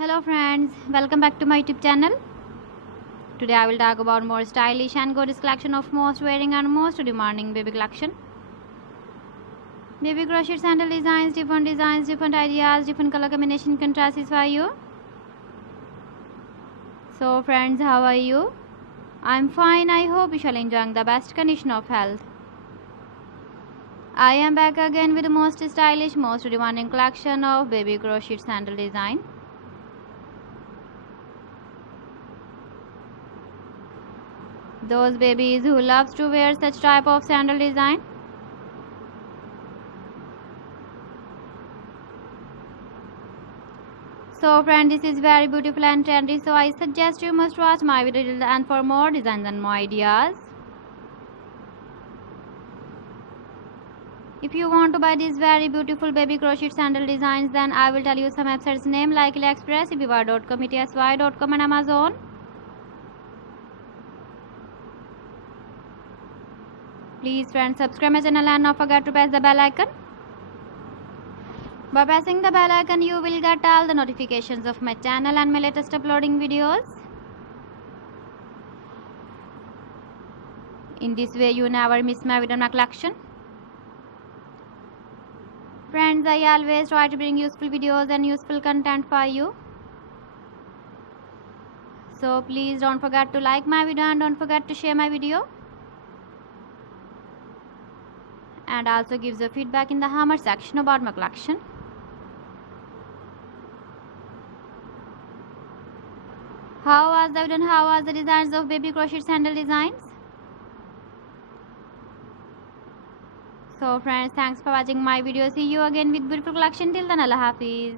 Hello friends, welcome back to my YouTube channel. Today I will talk about more stylish and gorgeous collection of most wearing and most demanding baby collection. Baby crochet sandal designs, different ideas, different color combination contrasts for you. So friends, how are you? I'm fine. I hope you shall enjoying the best condition of health. I am back again with the most stylish, most demanding collection of baby crochet sandal design. Those babies who loves to wear such type of sandal design. So friend, this is very beautiful and trendy, so I suggest you must watch my video till the end for more designs and more ideas. If you want to buy these very beautiful baby crochet sandal designs, then I will tell you some websites name like AliExpress, eBay.com, ETSY.com and Amazon. Please friends, subscribe my channel and not forget to press the bell icon. By pressing the bell icon, you will get all the notifications of my channel and my latest uploading videos. In this way, you never miss my video collection. Friends, I always try to bring useful videos and useful content for you. So please don't forget to like my video and don't forget to share my video. And also give your feedback in the hammer section about my collection. How was the video and how was the designs of baby crochet sandal designs? So friends, thanks for watching my video. See you again with beautiful collection. Till then, Allah Hafiz.